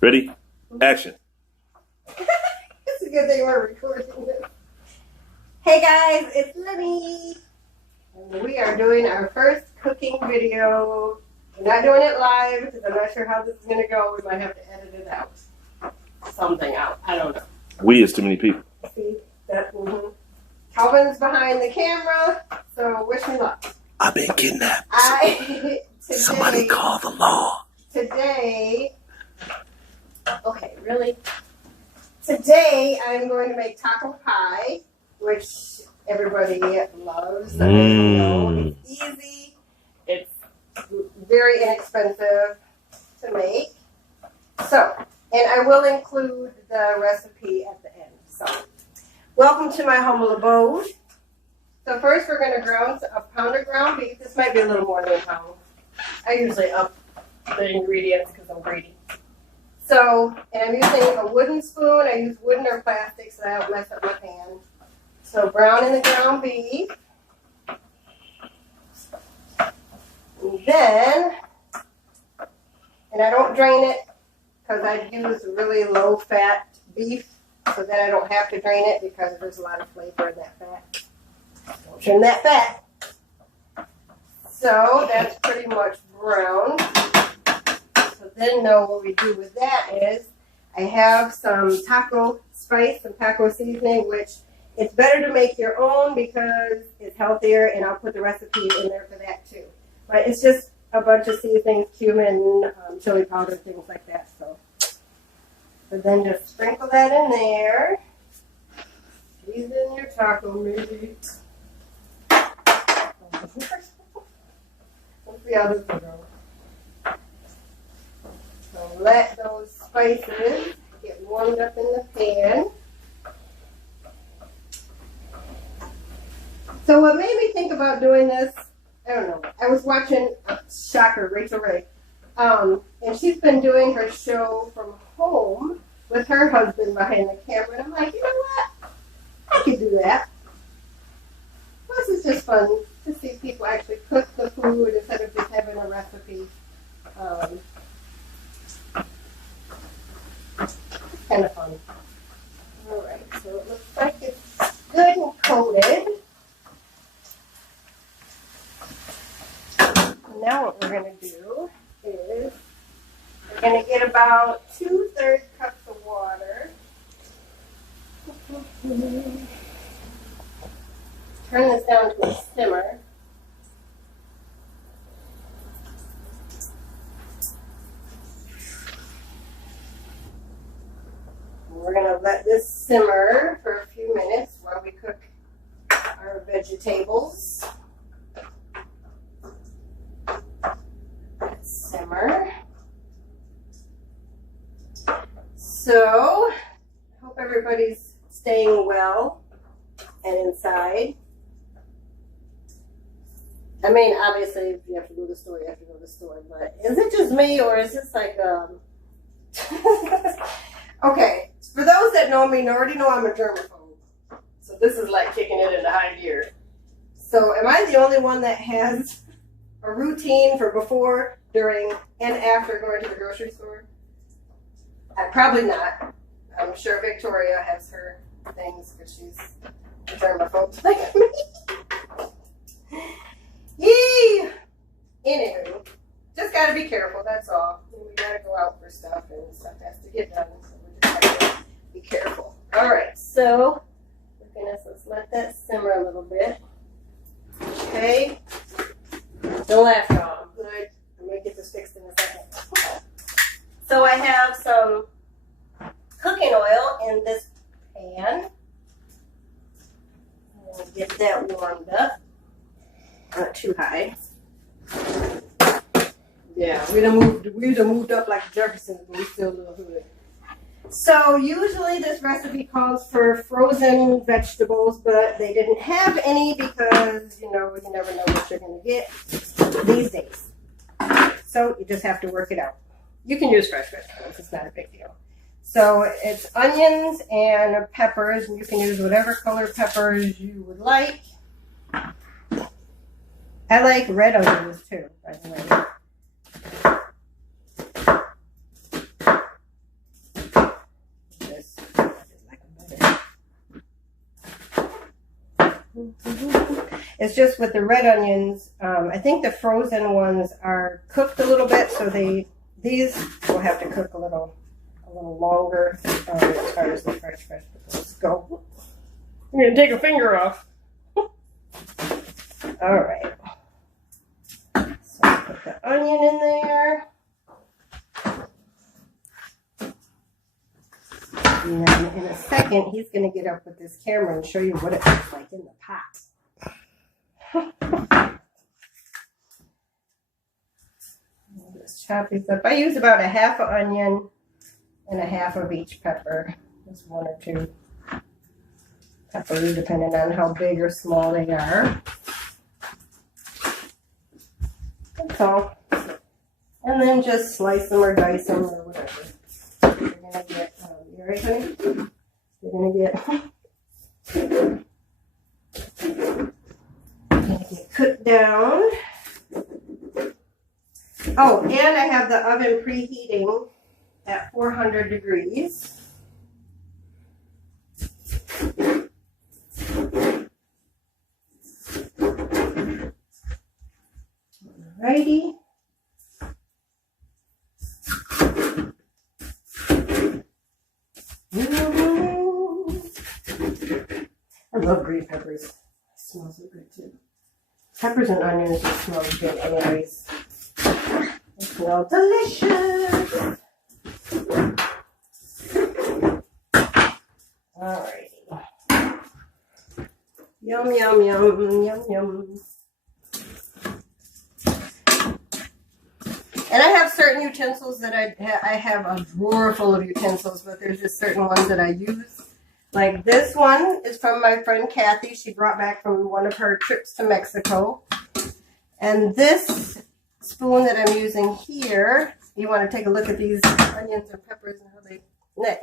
Ready? Action. It's a good thing we're recording this. Hey guys, it's Lenny. And we are doing our first cooking video. We're not doing it live because I'm not sure how this is going to go. We might have to edit it out. Something out. I don't know. We is too many people. See? That, Calvin's behind the camera, so wish me luck. I've been kidnapped. Somebody call the law. Today, okay, really? Today I'm going to make taco pie, which everybody loves. I know it's easy. It's very inexpensive to make. So, and I will include the recipe at the end. So, welcome to my humble abode. So first we're going to ground a pound of ground beef. This might be a little more than a pound. I usually up the ingredients because I'm greedy. So, and I'm using a wooden spoon. I use wooden or plastic so I don't mess up my pan. So browning the ground beef. And then, and I don't drain it because I use really low fat beef. So then I don't have to drain it because there's a lot of flavor in that fat. Don't trim that fat. So that's pretty much browned. So then what we do with that is I have some taco spice, some taco seasoning, which it's better to make your own because it's healthier, and I'll put the recipe in there for that too. But it's just a bunch of seasonings, cumin, chili powder, things like that. So then just sprinkle that in there. Season your taco meat. Let's see how this will go. So let those spices get warmed up in the pan. So what made me think about doing this, I don't know. I was watching, shocker, Rachel Ray. And she's been doing her show from home with her husband behind the camera. And I'm like, you know what? I could do that. Plus, it's just fun to see people actually cook the food instead of just having a recipe. It's kind of fun. All right, so it looks like it's good and coated. Now what we're going to do is we're going to get about 2/3 cups of water. Turn this down to a simmer. We're going to let this simmer for a few minutes while we cook our vegetables. Simmer. So, I hope everybody's staying well and inside. I mean, obviously, if you have to go to the store, you have to go to the store. But is it just me, or is this like Okay, for those that know me, already know I'm a germaphobe. So this is like kicking it into high gear. So am I the only one that has a routine for before, during, and after going to the grocery store? Probably not. I'm sure Victoria has her things because she's a germaphobe like me. Yee! Anywho, just gotta be careful, that's all. We gotta go out for stuff and stuff has to get done, so we just gotta be careful. Alright, so let's let that simmer a little bit. Okay. Don't laugh, y'all. I'm good. I'm gonna get this fixed in a second. So I have some cooking oil in this pan. I'll get that warmed up. Not too high. Yeah, we done moved up like Jefferson, but we still a little hood. So usually this recipe calls for frozen vegetables, but they didn't have any because, you never know what you're going to get these days. So you just have to work it out. You can use fresh vegetables. It's not a big deal. So it's onions and peppers, and you can use whatever color peppers you would like. I like red onions too, by the way. It's just with the red onions. I think the frozen ones are cooked a little bit, so these will have to cook a little longer as far as the fresh vegetables go. I'm gonna take a finger off. All right. So put the onion in there. And then in a second, he's going to get up with this camera and show you what it looks like in the pot. I'll just chop these up. I use about a half an onion and a half of each pepper. Just one or two peppers, depending on how big or small they are. That's all. And then just slice them or dice them or whatever. You're gonna get, you ready, honey? You're gonna get cooked down. Oh, and I have the oven preheating at 400 degrees. Alrighty. I love green peppers. It smells so good too. Peppers and onions just smell good anyways. They smell delicious. Alrighty. Yum, yum, yum, yum, yum. And I have certain utensils that I have a drawer full of utensils, but there's just certain ones that I use. Like this one is from my friend Kathy. She brought back from one of her trips to Mexico. And this spoon that I'm using here, you want to take a look at these onions and peppers and how they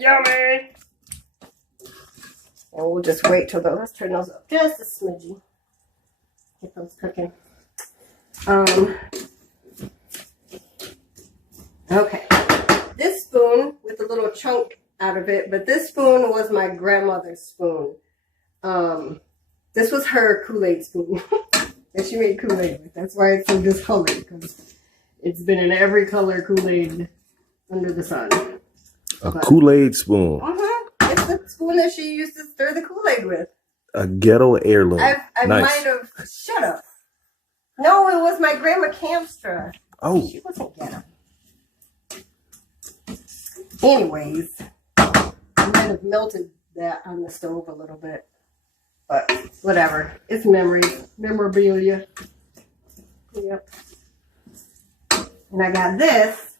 yummy. And we'll just wait till those, let's turn those up just a smidgy. Get those cooking. Okay, this spoon with a little chunk out of it, but this spoon was my grandmother's spoon. This was her Kool-Aid spoon that she made Kool-Aid with. That's why it's so discolored, because it's been in every color Kool-Aid under the sun. Kool-Aid spoon. It's the spoon that she used to stir the Kool-Aid with. A ghetto heirloom. I nice. might have, shut up. No, it was my grandma Camstra. Oh. She wasn't ghetto. Anyways, I might have melted that on the stove a little bit, but whatever. It's memories, memorabilia. Yep. And I got this.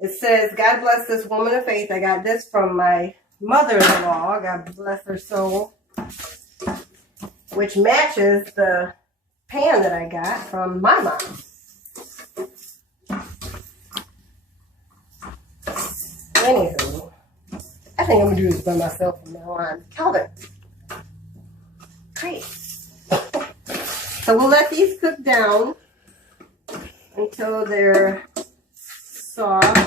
It says, God bless this woman of faith. I got this from my mother-in-law. God bless her soul. Which matches the pan that I got from my mom. Anywho, I think I'm going to do this by myself from now on. Calvin. Great. So we'll let these cook down until they're soft.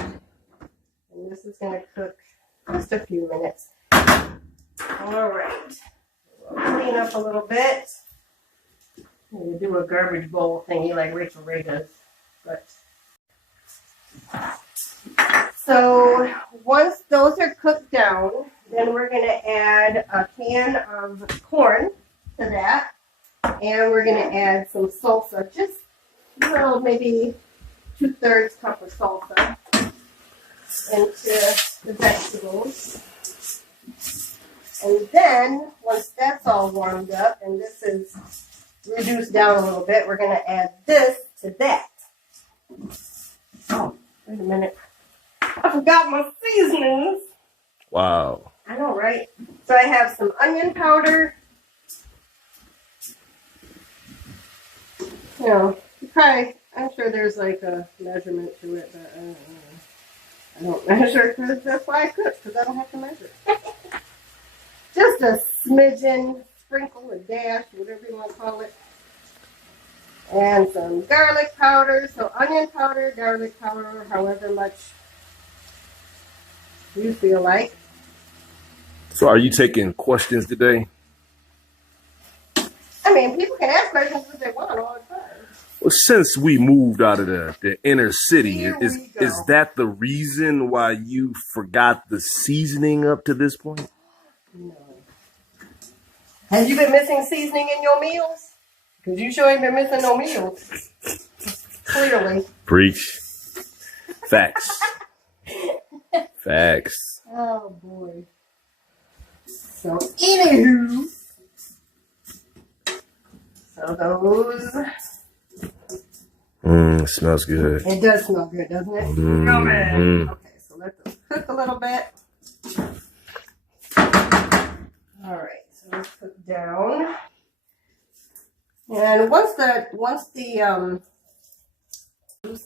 And this is going to cook just a few minutes. All right. We'll clean up a little bit. I'm going to do a garbage bowl thingy like Rachel Ray does. But so once those are cooked down, then we're going to add a can of corn to that. And we're going to add some salsa, just a little, maybe 2/3 cup of salsa into the vegetables. And then once that's all warmed up and this is reduced down a little bit, we're going to add this to that. Oh, wait a minute. I forgot my seasonings. Wow. I know, right? So I have some onion powder. You know, I'm sure there's like a measurement to it, but I don't measure because that's why I cook, because I don't have to measure. Just a smidgen, sprinkle, a dash, whatever you want to call it. And some garlic powder. So onion powder, garlic powder, however much you feel like. So are you taking questions today? I mean, people can ask questions if they want all the time. Well, since we moved out of the inner city, Here is we go. that the reason why you forgot the seasoning up to this point? No. Have you been missing seasoning in your meals? Because you sure ain't been missing no meals. Clearly. Preach. Facts. Facts. Oh, boy. So, anywho. So, those. Smells good. It does smell good, doesn't it? Mm-hmm. Okay, so let those cook a little bit. All right, so let's cook down. And once the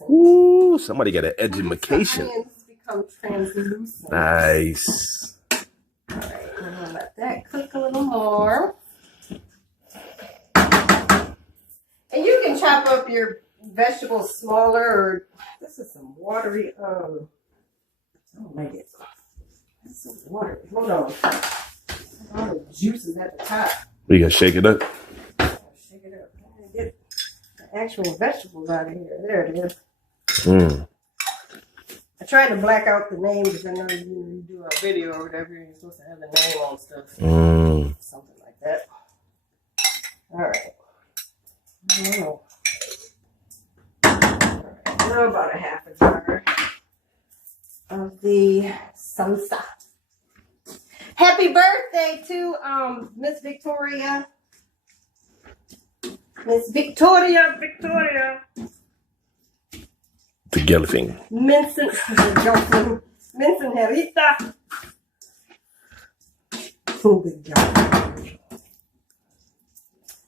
Ooh, somebody got an edumacation. onions become translucent. Nice. All right, I'm gonna let that cook a little more. And you can chop up your vegetables smaller, or this is some watery. I don't like it. It's so watery. Hold on. All the juices at the top. We gotta shake it up. Shake it up. I'm gonna get the actual vegetables out of here. There it is. I tried to black out the name because I know you do a video or whatever. You're supposed to have the name on stuff. Something like that. All right. Oh. Now about a half a jar of the salsa. Happy birthday to Miss Victoria. Miss Victoria. The Gelfing. Minson Herita. Oh, good job.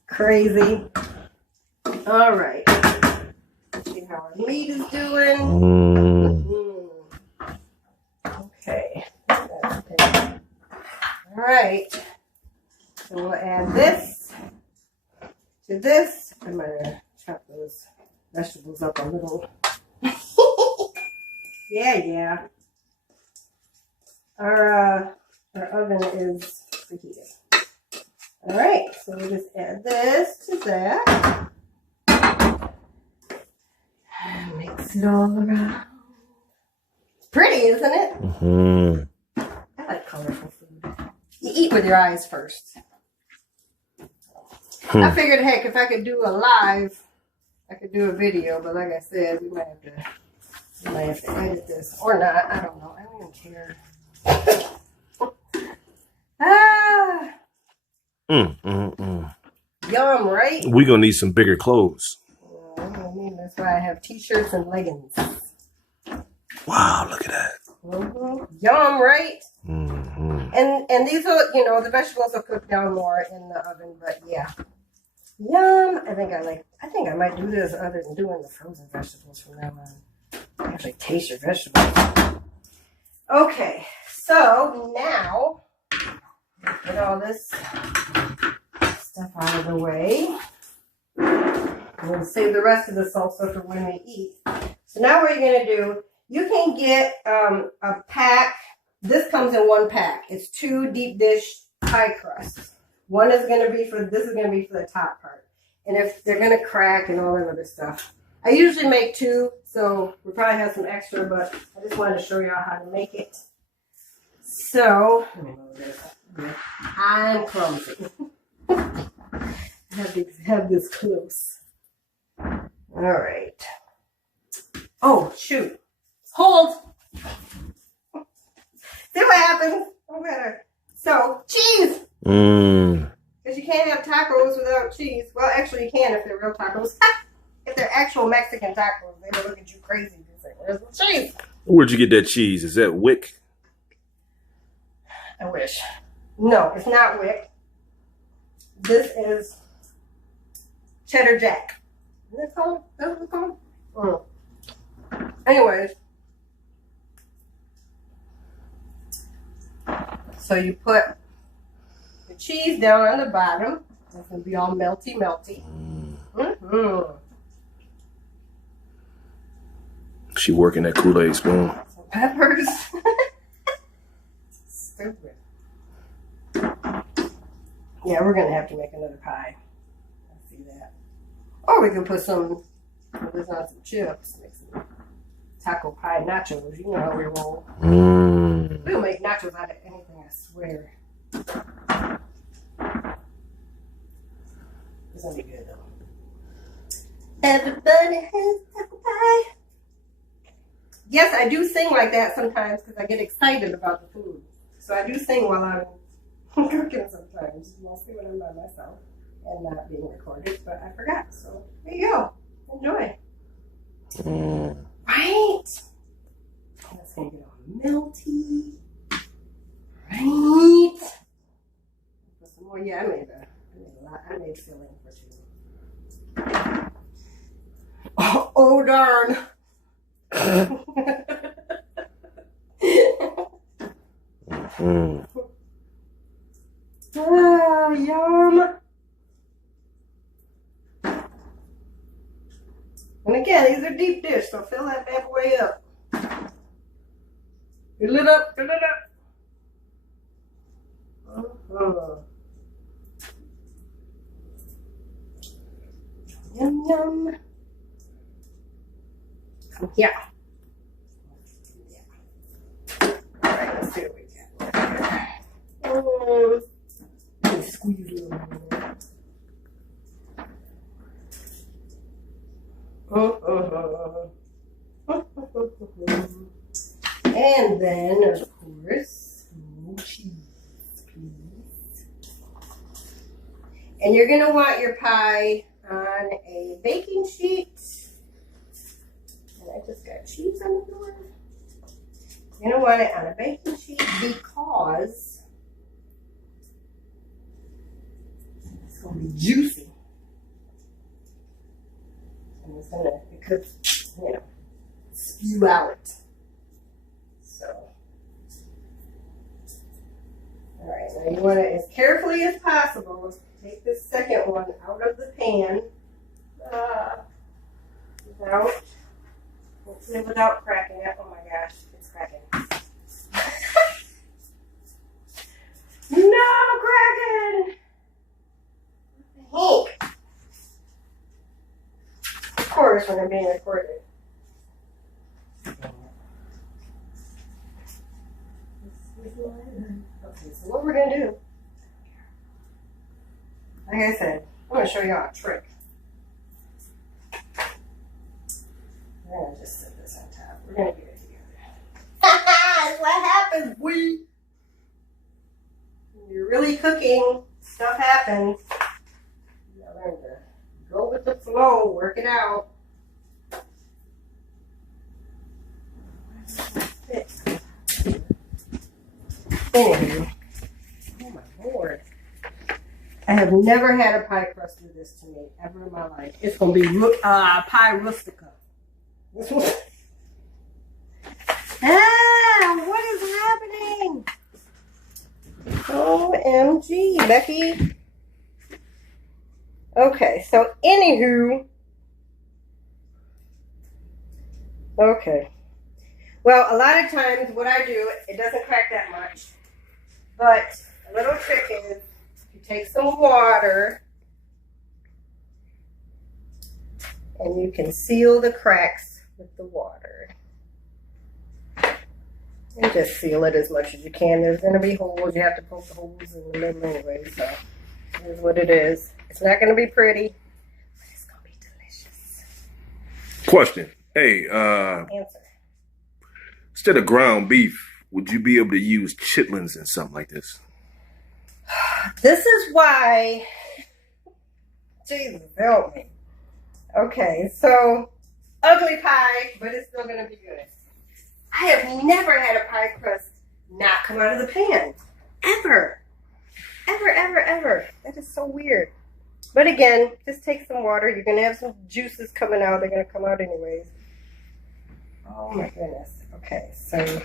Crazy. All right. See how our meat is doing. Okay. All right. So we'll add this to this. I'm gonna chop those vegetables up a little. Yeah. Our oven is preheated. All right, so we'll just add this to that. And mix it all around. Pretty, isn't it? I like colorful food. You eat with your eyes first. I figured, heck, if I could do a live, I could do a video, but like I said, we might have to edit this or not. I don't know. I don't even care. Yum, right? We're gonna need some bigger clothes. That's why I have t-shirts and leggings. Wow, look at that. Yum, right? And these are, the vegetables will cook down more in the oven, but yeah. Yum. I think I might do this other than doing the frozen vegetables from now on. Actually taste your vegetables. Okay, so now get all this stuff out of the way. We'll save the rest of the salsa for when we eat. So now what you're gonna do, you can get a pack. This comes in one pack. It's 2 deep dish pie crusts. One is gonna be for the top part. And if they're gonna crack and all that other stuff. I usually make 2, so we probably have some extra, but I just wanted to show y'all how to make it. So, I'm clumsy. have this close. All right. Oh, shoot. Hold. See what happens? So, cheese. Because you can't have tacos without cheese. Well, actually, you can if they're real tacos. If they're actual Mexican tacos, they will look at you crazy and say, "Where's the cheese?" Where'd you get that cheese? Is that Wick? I wish. No, it's not Wick. This is Cheddar Jack. Is that called? That's what it's called? Anyways. So you put the cheese down on the bottom. It's going to be all melty. She working that Kool-Aid spoon. Some peppers. Stupid. Yeah, we're going to have to make another pie. Or we can put some, there's not some chips. Make some taco pie nachos. You know how we roll. We'll make nachos out of anything, I swear. It's gonna be good though. Everybody has taco pie. Yes, I do sing like that sometimes because I get excited about the food. So I do sing while I'm cooking sometimes, mostly when I'm by myself and not being recorded, but I forgot. So there you go. Enjoy. Right? That's gonna get all melty. Right? Put some more. Yeah, I made a lot. I made filling for two. Oh darn. Ah, yum. And again, these are deep dish, so fill that bad boy up. Fill it up, fill it up. Yum, yum. Yeah. Alright, let's see what we got. Squeeze a little more. And then, of course, cheese, please. And you're going to want your pie on a baking sheet. And I just got cheese on the door. You're going to want it on a baking sheet because it's going to be juicy. And it's going to, it could, you know, spew out. So, all right, now you want to, as carefully as possible, take this second one out of the pan without cracking it. Oh my gosh, it's cracking. No cracking! What the heck? Of course, when I'm being recorded. Okay, so what we're gonna do, like I said, I'm gonna show you a trick. We're gonna just set this on top. We're gonna get it together. That's what happens, boy. When you're really cooking, stuff happens. You gotta learn to go with the flow, work it out. Anywho, oh my lord. I have never had a pie crust do this to me ever in my life. It's going to be pie rustica. What is happening? OMG, Becky. Okay, so anywho. Okay. Well, a lot of times what I do, it doesn't crack that much. But a little trick is you take some water and you can seal the cracks with the water. And just seal it as much as you can. There's going to be holes. You have to poke the holes in the middle anyway. So here's what it is. It's not going to be pretty, but it's going to be delicious. Question. Hey, Answer. instead of ground beef, would you be able to use chitlins in something like this? This is why, Jesus help me. Okay, so ugly pie, but it's still gonna be good. I have never had a pie crust not come out of the pan. Ever. Ever, ever, ever. That is so weird. But again, just take some water. You're gonna have some juices coming out. They're gonna come out anyways. Oh my goodness. Okay, so,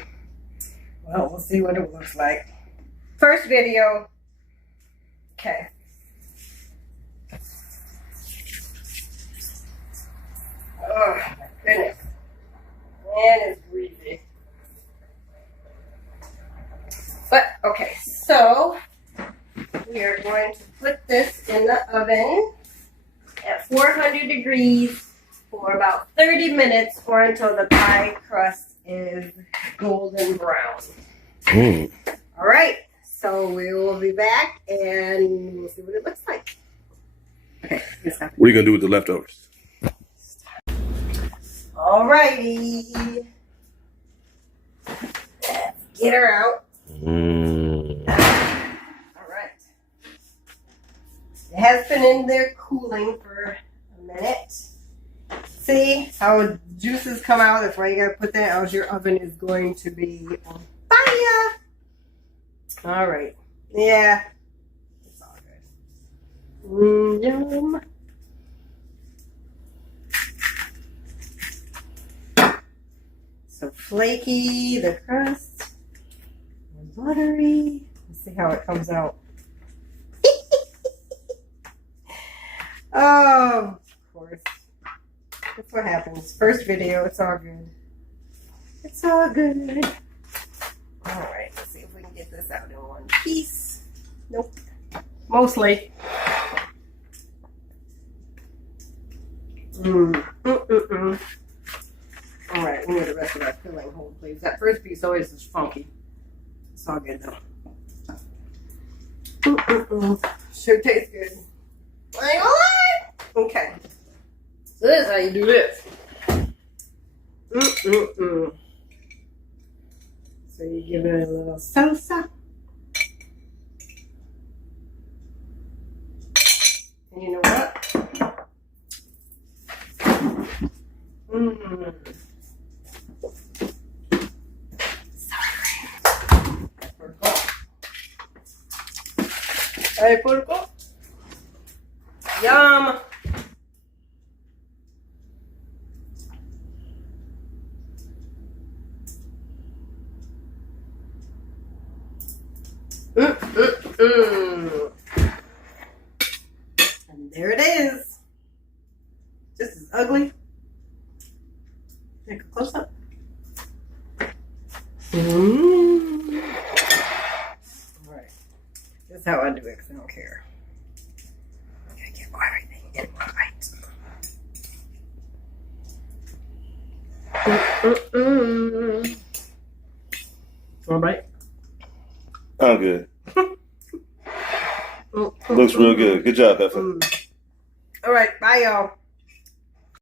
well, we'll see what it looks like. First video. Okay. Oh my goodness. Man, it's greasy. But, okay, so we are going to put this in the oven at at 400 degrees for about 30 minutes or until the pie crust is golden brown. Mm. All right, so we will be back and we'll see what it looks like. Okay, What are you gonna do with the leftovers? all righty. Let's get her out. Mm. All right. It has been in there cooling for a minute. See how juices come out? That's why you gotta put that out. Your oven is going to be on fire. All right. Yeah. It's all good. Yum. So flaky, the crust. And buttery. Let's see how it comes out. Oh, of course. That's what happens. First video, it's all good. It's all good. All right, let's see if we can get this out in one piece. Nope. Mostly. All right, we need the rest of that filling hold, please. That first piece always is funky. It's all good though. Sure tastes good. I ain't gonna lie. Okay. So this is how you do this. So you give it a little salsa. And you know what? Hey, porco. Yum. And there it is. Just as ugly. Take a close up. Alright. This is how I do it because I don't care. I gotta get everything in one bite. One bite? I'm good. Looks real good. Good job, Effa. All right, bye, y'all.